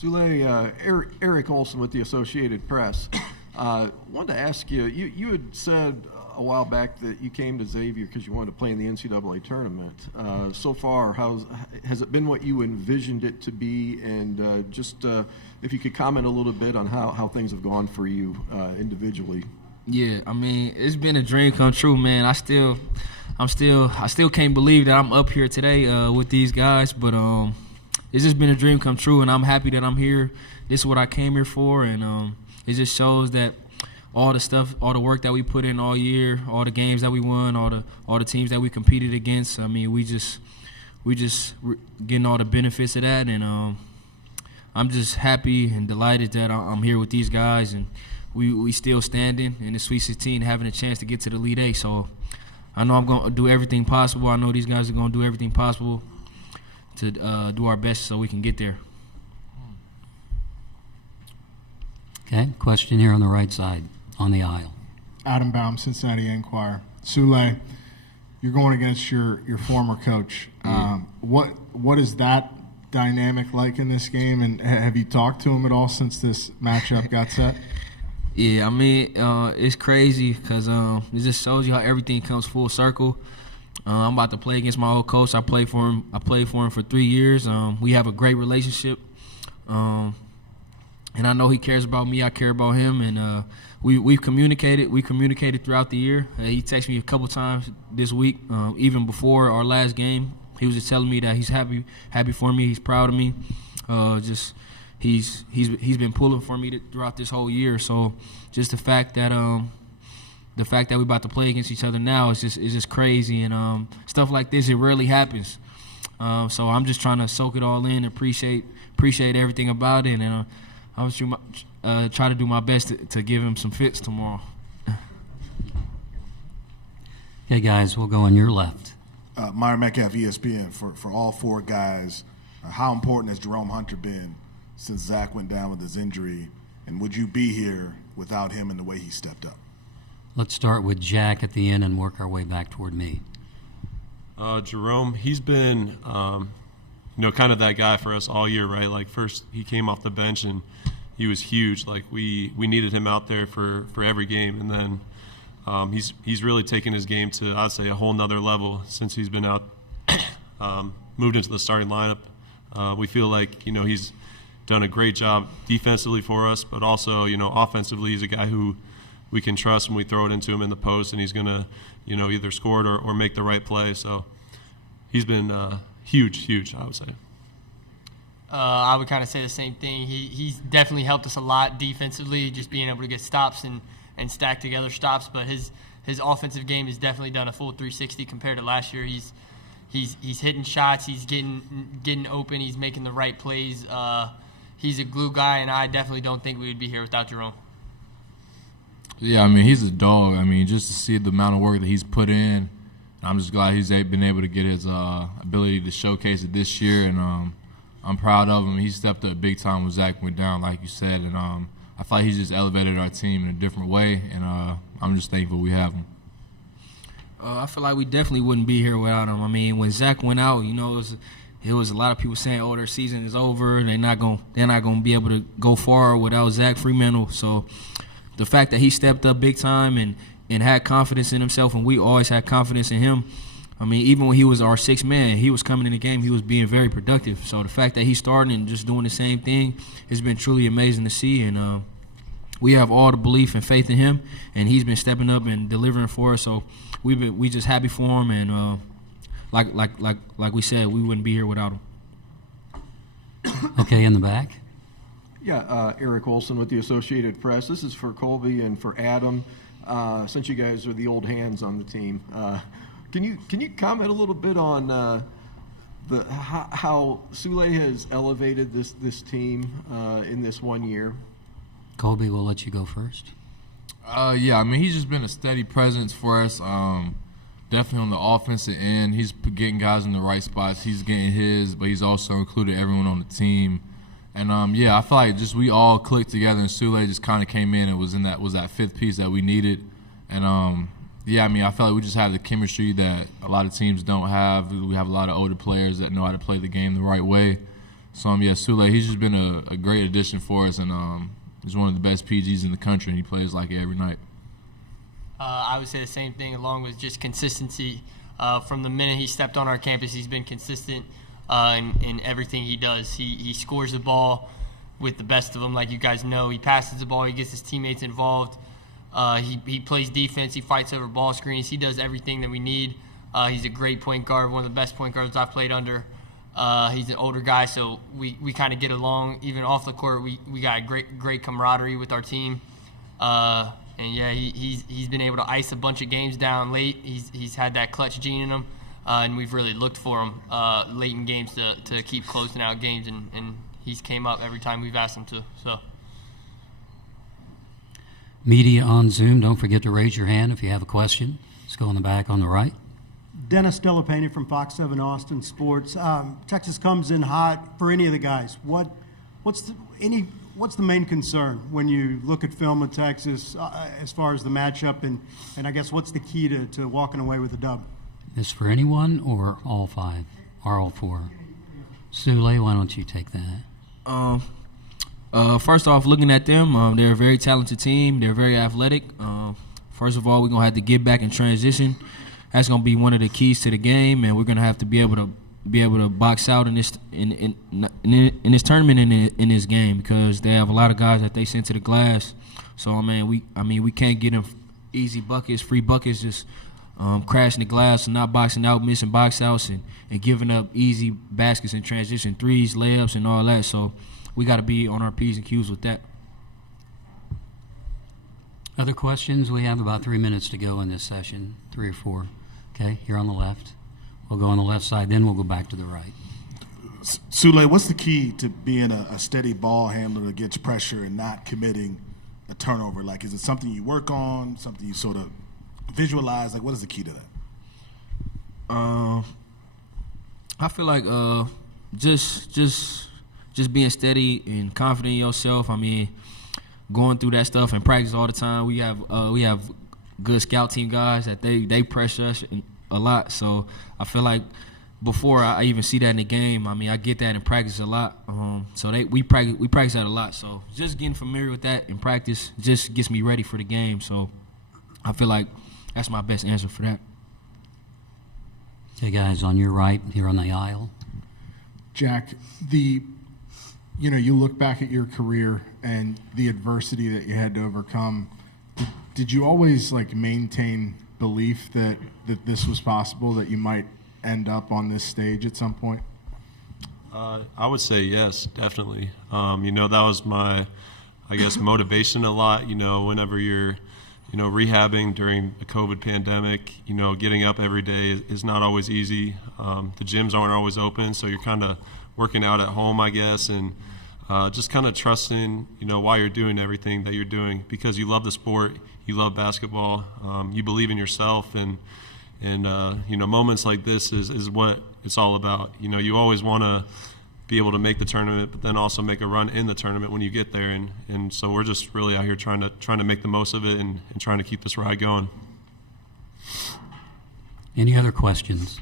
Souley, Eric Olson with the Associated Press. Wanted to ask you, you had said a while back that you came to Xavier because you wanted to play in the NCAA tournament. So far, has it been what you envisioned it to be? And if you could comment a little bit on how things have gone for you individually. Yeah, I mean, it's been a dream come true, man. I still can't believe that I'm up here today with these guys, but it's just been a dream come true, and I'm happy that I'm here. This is what I came here for, and it just shows that all the work that we put in all year, all the games that we won, all the teams that we competed against. I mean, we just getting all the benefits of that, and I'm just happy and delighted that I'm here with these guys, and we still standing in the Sweet 16, having a chance to get to the Elite Eight. So I know I'm going to do everything possible. I know these guys are going to do everything possible to do our best so we can get there. Okay, question here on the right side, on the aisle. Adam Boum, Cincinnati Enquirer. Souley, you're going against your former coach. What is that dynamic like in this game, and have you talked to him at all since this matchup got set? Yeah, I mean, it's crazy because it just shows you how everything comes full circle. I'm about to play against my old coach. I played for him for 3 years. We have a great relationship, and I know he cares about me. I care about him, and we've communicated. We communicated throughout the year. He texted me a couple times this week, even before our last game. He was just telling me that he's happy for me. He's proud of me. He's been pulling for me throughout this whole year. So just the fact that we're about to play against each other now is just crazy, and stuff like this, it rarely happens. So I'm just trying to soak it all in, appreciate everything about it, and I'm try to do my best to give him some fits tomorrow. Okay, guys, we'll go on your left. Myron Metcalf, ESPN. For all four guys, how important has Jerome Hunter been since Zach went down with his injury, and would you be here without him and the way he stepped up? Let's start with Jack at the end and work our way back toward me. Jerome, he's been, kind of that guy for us all year, right? Like, first he came off the bench and he was huge. Like, we needed him out there for every game, and then he's really taken his game to, I'd say, a whole nother level since he's been out, moved into the starting lineup. We feel like, he's done a great job defensively for us, but also, offensively, he's a guy who we can trust when we throw it into him in the post, and he's going to, either score it or make the right play. So he's been huge, I would say. I would kind of say the same thing. He's definitely helped us a lot defensively, just being able to get stops and stack together stops. But his offensive game has definitely done a full 360 compared to last year. He's hitting shots. He's getting open. He's making the right plays. He's a glue guy, and I definitely don't think we would be here without Jerome. Yeah, I mean, he's a dog. I mean, just to see the amount of work that he's put in, I'm just glad he's been able to get his ability to showcase it this year, and I'm proud of him. He stepped up big time when Zach went down, like you said, and I feel like he's just elevated our team in a different way, and I'm just thankful we have him. I feel like we definitely wouldn't be here without him. I mean, when Zach went out, it was a lot of people saying, "Oh, their season is over. They're not gonna be able to go far without Zach Fremantle." So the fact that he stepped up big time and had confidence in himself, and we always had confidence in him. I mean, even when he was our sixth man, he was coming in the game, he was being very productive. So the fact that he's starting and just doing the same thing has been truly amazing to see. And we have all the belief and faith in him, and he's been stepping up and delivering for us. So we just happy for him, and like we said, we wouldn't be here without him. Okay, in the back. Yeah, Eric Olson with the Associated Press. This is for Colby and for Adam. Since you guys are the old hands on the team, can you comment a little bit on how Souley has elevated this team in this 1 year? Colby, we'll let you go first. Yeah, I mean, he's just been a steady presence for us. Definitely on the offensive end, he's getting guys in the right spots. He's getting his, but he's also included everyone on the team. And yeah, I feel like just we all clicked together, and Souley just kind of came in and was that fifth piece that we needed. And yeah, I mean, I felt like we just have the chemistry that a lot of teams don't have. We have a lot of older players that know how to play the game the right way. So yeah, Souley, he's just been a great addition for us, and he's one of the best PGs in the country, and he plays like it every night. I would say the same thing, along with just consistency. From the minute he stepped on our campus, he's been consistent in everything he does. He scores the ball with the best of them, like you guys know. He passes the ball. He gets his teammates involved. He plays defense. He fights over ball screens. He does everything that we need. He's a great point guard, one of the best point guards I've played under. He's an older guy, so we kind of get along. Even off the court, we got a great camaraderie with our team. And yeah, he's been able to ice a bunch of games down late. He's had that clutch gene in him, and we've really looked for him late in games to keep closing out games, and he's came up every time we've asked him to. So. Media on Zoom, don't forget to raise your hand if you have a question. Let's go in the back on the right. Dennis Delapena from Fox 7 Austin Sports. Texas comes in hot for any of the guys. What's the main concern when you look at film of Texas as far as the matchup, and I guess what's the key to walking away with a dub? This for anyone or all five or all four? Souley, why don't you take that? First off, looking at them, they're a very talented team. They're very athletic. First of all, we're gonna have to get back in transition. That's gonna be one of the keys to the game, and we're gonna have to be able to box out in this this tournament and in this game, because they have a lot of guys that they send to the glass. So we can't get them easy buckets, free buckets, just crashing the glass and not boxing out, missing box outs, and giving up easy baskets in transition, threes, layups, and all that. So we got to be on our P's and Q's with that. Other questions? We have about 3 minutes to go in this session, 3 or 4. Okay, here on the left. We'll go on the left side, then we'll go back to the right. Souley, what's the key to being a steady ball handler that gets pressure and not committing a turnover? Like, is it something you work on, something you sort of visualize? Like, what is the key to that? I feel like just being steady and confident in yourself. I mean, going through that stuff in practice all the time. We have good scout team guys that they pressure us a lot. So I feel like before I even see that in the game, I mean, I get that in practice a lot. So we practice that a lot. So just getting familiar with that in practice just gets me ready for the game. So I feel like that's my best answer for that. Okay, guys, on your right, here on the aisle. Jack, you look back at your career and the adversity that you had to overcome. Did you always maintain belief that this was possible, that you might end up on this stage at some point? I would say yes, definitely. That was my, motivation a lot. Whenever you're, rehabbing during the COVID pandemic, getting up every day is not always easy. The gyms aren't always open, so you're kind of working out at home, I guess, and just kind of trusting, why you're doing everything that you're doing, because you love the sport, you love basketball, you believe in yourself, and moments like this is what it's all about. You always want to be able to make the tournament, but then also make a run in the tournament when you get there, and so we're just really out here trying to make the most of it and trying to keep this ride going. Any other questions?